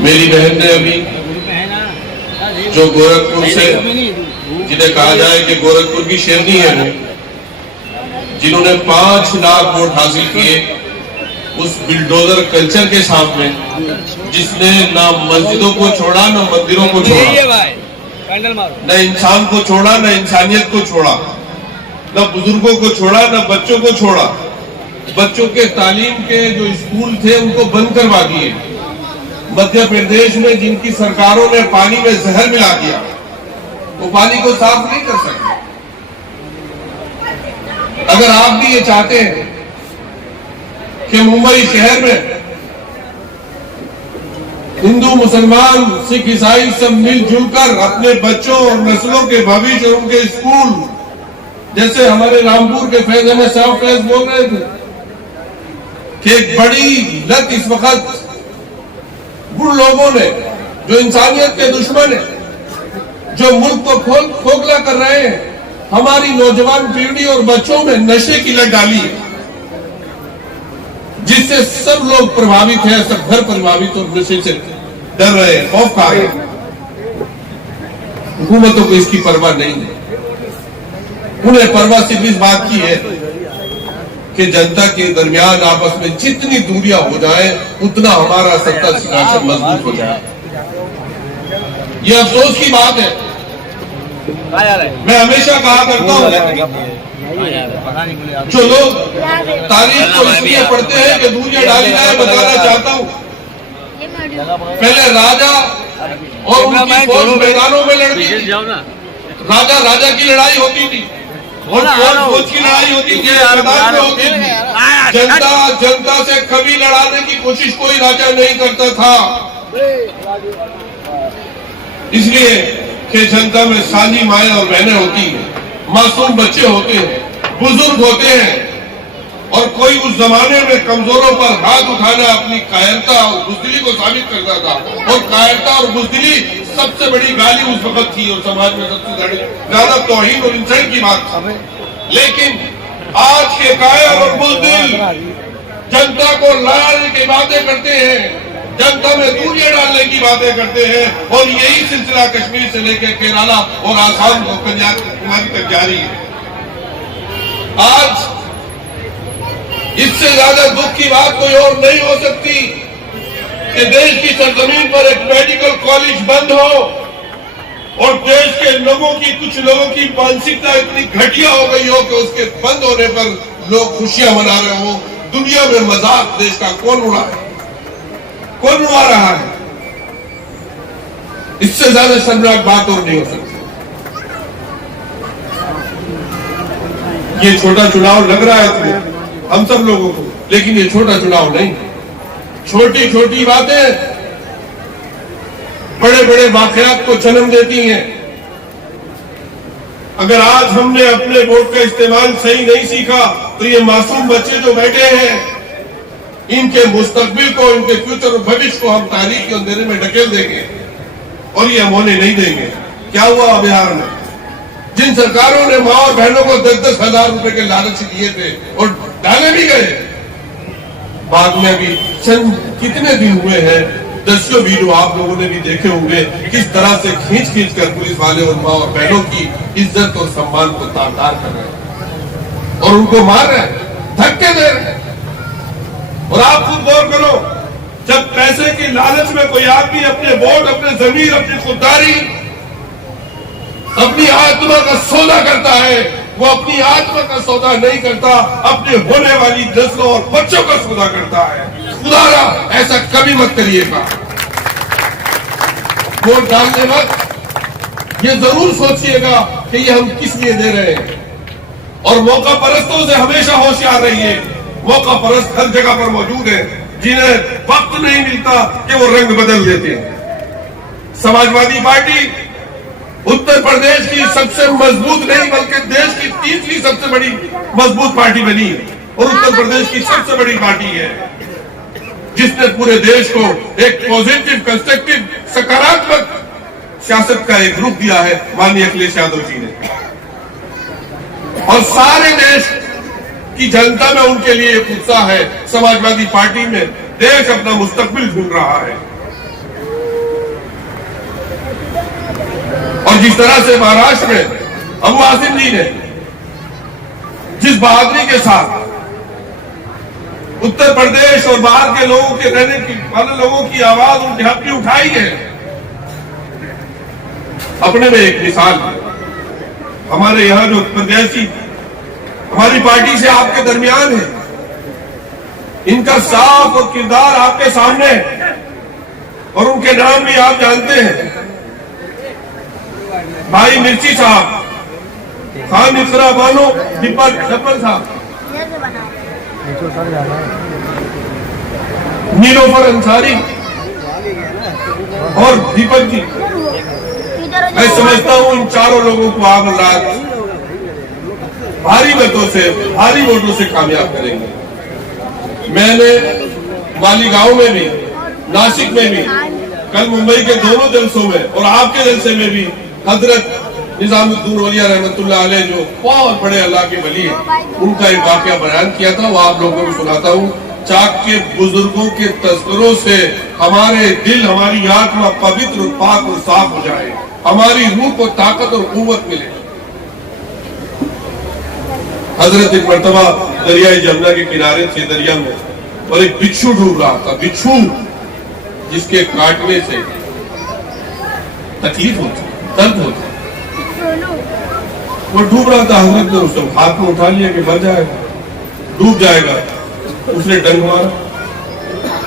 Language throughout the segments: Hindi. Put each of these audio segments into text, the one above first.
मेरी बहन ने अभी जो गोरखपुर से, जिन्हें कहा जाए कि गोरखपुर की शेरनी है वो, जिन्होंने 5 लाख वोट हासिल किए उस बिल्डोजर कल्चर के सामने, जिसने ना मस्जिदों को छोड़ा ना मंदिरों को छोड़ा, न इंसान को छोड़ा न इंसानियत को छोड़ा, न बुजुर्गों को छोड़ा न बच्चों को छोड़ा। बच्चों के तालीम के जो स्कूल थे उनको बंद करवा दिए। मध्य प्रदेश में जिनकी सरकारों ने पानी में जहर मिला दिया वो पानी को साफ नहीं कर सकते। अगर आप भी ये चाहते हैं कि मुंबई शहर में हिंदू मुसलमान सिख ईसाई सब मिलजुल कर अपने बच्चों और नस्लों के भविष्य और उनके स्कूल, जैसे हमारे रामपुर के फैज अहमद साहब फैज बोल रहे थे कि एक बड़ी लत इस वक्त उन लोगों ने जो इंसानियत के दुश्मन है, जो मुल्क को खोखला कर रहे हैं, हमारी नौजवान पीढ़ी और बच्चों में नशे की लत डाली है, जिससे सब लोग प्रभावित हैं, सब घर प्रभावित और नशे से डर रहे हैं, खौफ खा रहे हैं। हुकूमतों को इसकी परवाह नहीं है। उन्हें परवाह सिर्फ इस बात की है कि जनता के दरमियान आपस में जितनी दूरियां हो जाए उतना हमारा सत्ता सिंहासन मजबूत हो जाए। ये अफसोस की बात है। मैं हमेशा कहा करता हूं, जो लोग तारीख को इसलिए पढ़ते हैं कि दूरियां डाली जाए, बताना चाहता हूं, पहले राजा और उनकी फौज मैदानों में लड़ती थी। राजा की लड़ाई होती थी और फौज की लड़ाई होती थी, मैदान में होती थी। जनता से कभी लड़ाने की कोशिश कोई राजा नहीं करता था, इसलिए कि जनता में साली माएं और बहनें होती हैं, मासूम बच्चे होते हैं, बुजुर्ग होते हैं, और कोई उस जमाने में कमजोरों पर हाथ उठाना अपनी कायरता और बुज़दिली को साबित करता था। और कायरता और बुज़दिली सबसे बड़ी गाली उस वक्त थी और समाज में सबसे ज्यादा तौहीन और इंसल्ट की बात थी। लेकिन आज के कायर और बुज़दिल जनता को लड़ाने की बातें करते हैं, जनता में दूरियां डालने की बातें करते हैं, और यही सिलसिला कश्मीर से लेकर केरला और आसाम और कन्याकुमारी तक जारी है। आज इससे ज्यादा दुख की बात कोई और नहीं हो सकती कि देश की सरजमीन पर एक मेडिकल कॉलेज बंद हो और देश के लोगों की, कुछ लोगों की मानसिकता इतनी घटिया हो गई हो कि उसके बंद होने पर लोग खुशियां मना रहे हो। दुनिया में मजाक देश का कौन उड़ा है, कौन उड़ा रहा है? इससे ज्यादा शर्मनाक बात और नहीं हो सकती। ये छोटा चुनाव लग रहा है हम सब लोगों को, लेकिन ये छोटा चुनाव नहीं। छोटी छोटी बातें बड़े बड़े वाकयात को जन्म देती हैं। अगर आज हमने अपने वोट का इस्तेमाल सही नहीं सीखा तो ये मासूम बच्चे जो बैठे हैं, इनके मुस्तकबिल को, इनके फ्यूचर और भविष्य को हम तारीख के अंधेरे में ढकेल देंगे और ये हम होने नहीं देंगे। क्या हुआ बिहार में? जिन सरकारों ने मां और बहनों को 10-10 हजार रुपए के लालच दिए थे और डाले भी गए, बाद में भी चंद कितने दिन हुए हैं, दसियों वीडियो आप लोगों ने भी देखे होंगे, किस तरह से खींच कर पुलिस वाले और मां और बहनों की इज्जत और सम्मान को तार-तार कर रहे हैं और उनको मार रहे हैं, धक्के दे रहे हैं। और आप खुद गौर करो, जब पैसे की लालच में कोई आदमी अपने वोट, अपने जमीर, अपनी खुददारी, अपनी आत्मा का सौदा करता है, वो अपनी आत्मा का सौदा नहीं करता, अपने होने वाली नस्लों और बच्चों का सौदा करता है। खुदारा ऐसा कभी मत करिएगा। वोट डालने वक्त ये जरूर सोचिएगा कि ये हम किस लिए दे रहे हैं, और मौका परस्तों से हमेशा होशियार रहिए। मौका परस्त हर जगह पर मौजूद है, जिन्हें वक्त नहीं मिलता कि वो रंग बदल देते हैं। समाजवादी पार्टी उत्तर प्रदेश की सबसे मजबूत नहीं बल्कि देश की तीसरी सबसे बड़ी मजबूत पार्टी बनी है, और उत्तर प्रदेश की सबसे बड़ी पार्टी है, जिसने पूरे देश को एक पॉजिटिव, कंस्ट्रक्टिव, सकारात्मक सियासत का एक रूप दिया है माननीय अखिलेश यादव जी ने। और सारे देश की जनता में उनके लिए एक उत्साह है। समाजवादी पार्टी में देश अपना मुस्तकबिल ढूंढ रहा है। और जिस तरह से महाराष्ट्र में अबू आसिम जी ने जिस बहादुरी के साथ उत्तर प्रदेश और बाहर के लोगों के रहने की वाले लोगों की आवाज उनके हक की उठाई है, अपने में एक मिसाल है। हमारे यहां जो प्रत्याशी हमारी पार्टी से आपके दरमियान है, इनका साफ और किरदार आपके सामने है और उनके नाम भी आप जानते हैं। भाई मिर्ची साहब, खान इकरा बानो, दीपक छप्पन साहब, नीलोफर अंसारी और दीपक जी। मैं समझता हूं इन चारों लोगों को आप रात भारी वोटों से कामयाब करेंगे। मैंने मालीगांव में भी, नासिक में भी, कल मुंबई के दोनों जलसों में और आपके जलसे में भी हजरत निजामुद्दीन औलिया रहमतुल्लाह अलैह जो बहुत बड़े अल्लाह के वली हैं, उनका एक वाकया बयान किया था, वो आप लोगों को सुनाता हूँ। चाक के बुजुर्गों के तस्करों से हमारे दिल, हमारी आत्मा पवित्र, पाक और साफ हो जाए, हमारी रूह को ताकत और कुव्वत मिले। हजरत एक मर्तबा दरियाई जमुना के किनारे थे दरिया में, और एक बिच्छू डूब रहा था। बिच्छू जिसके काटने से तकलीफ होती, दर्द होता, वो डूब रहा था। हजरत ने उसे हाथ में उठा लिया कि मर जाएगा, डूब जाएगा। उसने डंग मारा,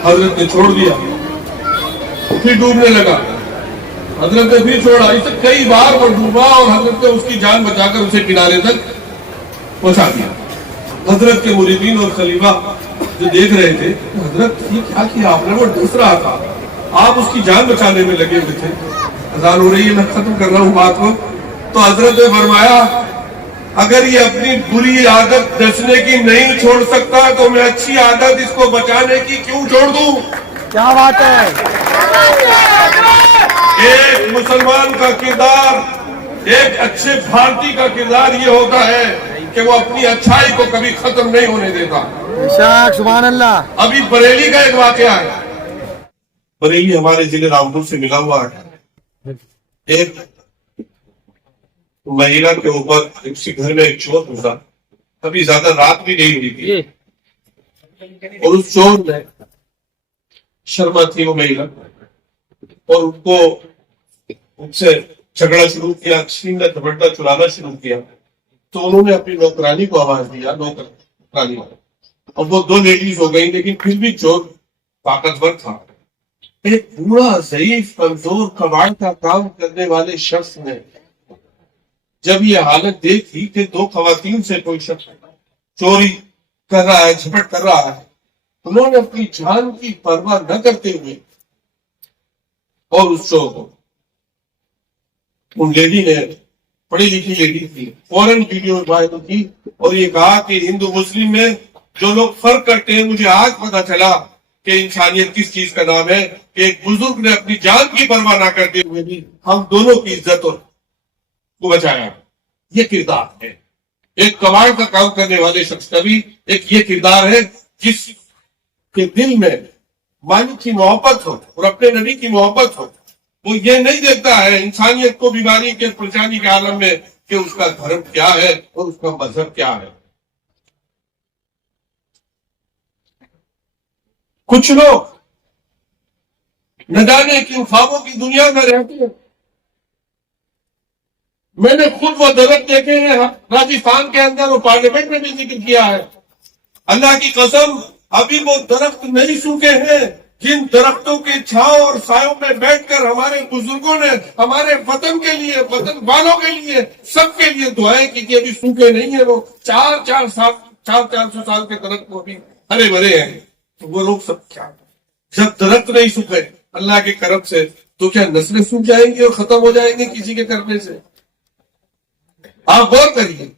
हजरत ने छोड़ दिया, फिर डूबने लगा। हजरत ने फिर छोड़ा, इसे कई बार वो डूबा और हजरत ने उसकी जान बचाकर उसे किनारे तक पहुंचा दिया। हजरत के मुरीदीन और खलीफा जो देख रहे थे, हजरत ये क्या किया आपने, वो डूब रहा था, आप उसकी जान बचाने में लगे हुए थे। अजान हो रही है, मैं खत्म कर रहा हूं बात को। तो हजरत ने फरमाया, अगर ये अपनी बुरी आदत नचने की नहीं छोड़ सकता तो मैं अच्छी आदत इसको बचाने की क्यों छोड़ दूं। क्या बात है। एक मुसलमान का किरदार, एक अच्छे भारतीय का किरदार ये होता है कि वो अपनी अच्छाई को कभी खत्म नहीं होने देता। सुभान अल्लाह। अभी बरेली का एक वाकया है, बरेली हमारे जिले रामपुर से मिला हुआ है। एक महिला के ऊपर उसी घर में एक चोर घुसा, कभी ज्यादा रात भी नहीं हुई थी, और उस चोर ने, शर्मा थी वो महिला, और उनसे झगड़ा शुरू किया, छीनना झपटना चुराना शुरू किया। तो उन्होंने अपनी नौकरानी को आवाज दिया, नौकरानी, और वो दो लेडीज हो गई, लेकिन फिर भी चोर ताकतवर था। एक बूढ़ा ज़ईफ कमजोर कबाड़ का काम करने वाले शख्स ने जब ये हालत देखी कि दो खवातीन से कोई शख्स चोरी कर रहा है, झपट कर रहा है, उन्होंने अपनी जान की परवाह न करते हुए और उस चोर को, उन लेडी ने, पढ़ी लिखी लेडी थी, फौरन वीडियो वायरल की और ये कहा कि हिंदू मुस्लिम में जो लोग फर्क करते हैं, मुझे आज पता चला कि इंसानियत किस चीज का नाम है कि एक बुजुर्ग ने अपनी जान की परवाह ना करते हुए भी हम दोनों की इज्जत को बचाया। ये किरदार है एक कबाड़ का काम करने वाले शख्स का भी, एक ये किरदार है जिसके दिल में मालिक की मोहब्बत हो और अपने नबी की मोहब्बत हो। वो ये नहीं देखता है इंसानियत को बीमारी के परेशानी के आलम में कि उसका धर्म क्या है और उसका मजहब क्या है। कुछ लोग न जाने क्यों ख्वाबों की दुनिया में रहते हैं। मैंने खुद वो दरख्त देखे हैं राजस्थान के अंदर, वो पार्लियामेंट में भी जिक्र किया है। अल्लाह की कसम, अभी वो दरख्त नहीं सूखे हैं जिन दरख्तों के छांव और सायों में बैठकर हमारे बुजुर्गों ने हमारे वतन के लिए, वतन वालों के लिए, सबके लिए दुआएं की कि अभी सूखे नहीं है। वो 400 साल के दरख्त वो अभी हरे भरे हैं। तो वो लोग सब क्या, जब दरख्त नहीं सूखे अल्लाह के करम से, तो क्या नस्लें सूख जाएंगी और खत्म हो जाएंगे किसी के करने से? आप गौर करिए।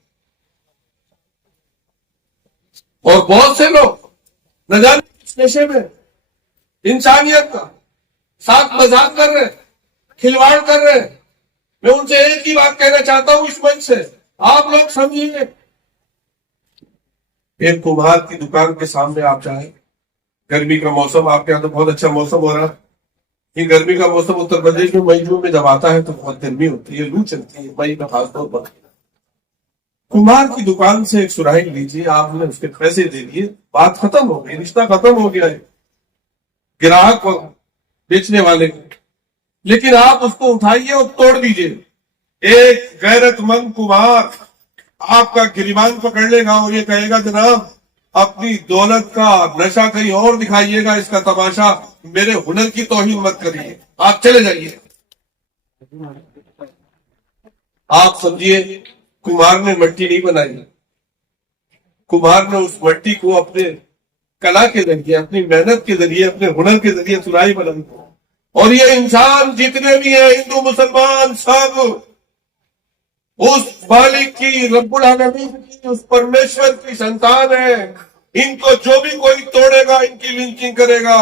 और बहुत से लोग न जाने किस नशे में इंसानियत का साथ मजाक कर रहे, खिलवाड़ कर रहे। मैं उनसे एक ही बात कहना चाहता हूं इस मंच से, आप लोग समझिए। एक कुम्हार की दुकान के सामने आप जाए, गर्मी का मौसम, आपके यहां तो बहुत अच्छा मौसम हो रहा है, ये गर्मी का मौसम उत्तर प्रदेश में मई जून में जब आता है तो बहुत गर्मी होती है, लू चलती है मई में खासतौर पर। कुम्हार की दुकान से एक सुराही लीजिए, आपने उसके पैसे दे दिए, बात खत्म हो गई, रिश्ता खत्म हो गया है ग्राहक को बेचने वाले को। लेकिन आप उसको उठाइए और तोड़ दीजिए। एक गैरतमंद कुम्हार आपका गिरिबान पकड़ लेगा और ये कहेगा जनाब अपनी दौलत का नशा कहीं और दिखाइएगा, इसका तमाशा, मेरे हुनर की तौहीन मत करिए, आप चले जाइए। आप समझिए कुम्हार ने मिट्टी नहीं बनाई, कुम्हार ने उस मिट्टी को अपने कला के जरिए, अपनी मेहनत के जरिए, अपने हुनर के जरिए सुराही बनाई। और ये इंसान जितने भी हैं, हिंदू मुसलमान सब, उस मालिक की, रब्बुल आलमीन की, उस परमेश्वर की संतान है। इनको जो भी कोई तोड़ेगा इनकी लिंचिंग करेगा।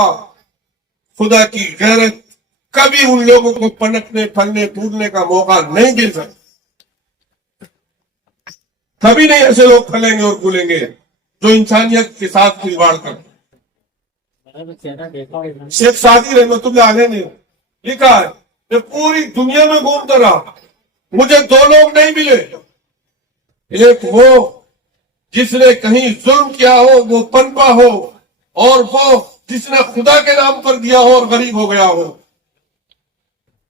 खुदा की गैरत कभी उन लोगों को पनपने, फलने, फूलने का मौका नहीं दे सकती। कभी नहीं ऐसे लोग फलेंगे और फूलेंगे जो इंसानियत के साथ खिलवाड़ करते। शेख सादी रहमतुल्लाह अलैह ने लिखा है कि पूरी दुनिया में घूमता रहा, मुझे दो लोग नहीं मिले, एक वो जिसने कहीं जुल्म किया हो, वो पनपा हो, और वो जिसने खुदा के नाम पर दिया हो और गरीब हो गया हो।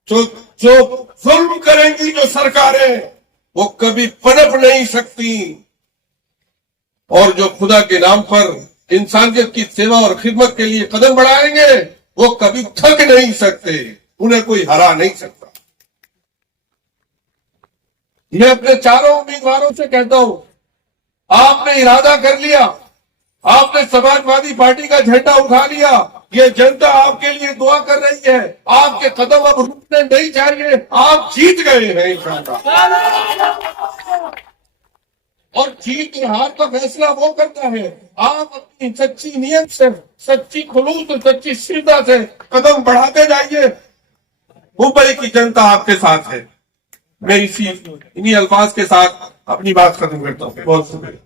जो जुल्म करेंगी जो सरकारें, वो कभी पनप नहीं सकती, और जो खुदा के नाम पर इंसानियत की सेवा और खिदमत के लिए कदम बढ़ाएंगे वो कभी थक नहीं सकते, उन्हें कोई हरा नहीं सकता। मैं अपने चारों उम्मीदवारों से कहता हूं, आपने इरादा कर लिया, आपने समाजवादी पार्टी का झंडा उठा लिया, ये जनता आपके लिए दुआ कर रही है, आपके कदम अब रुकने नहीं चाहिए, आप जीत गए हैं इंशाअल्लाह। और जीत और हार का फैसला वो करता है, आप अपनी सच्ची नियत से, सच्ची खुलूस और सच्ची श्रद्धा से कदम बढ़ाते जाइए। मुंबई की जनता आपके साथ है। मैं इन्हीं अल्फाज के साथ अपनी बात खत्म करता हूँ। बहुत शुक्रिया।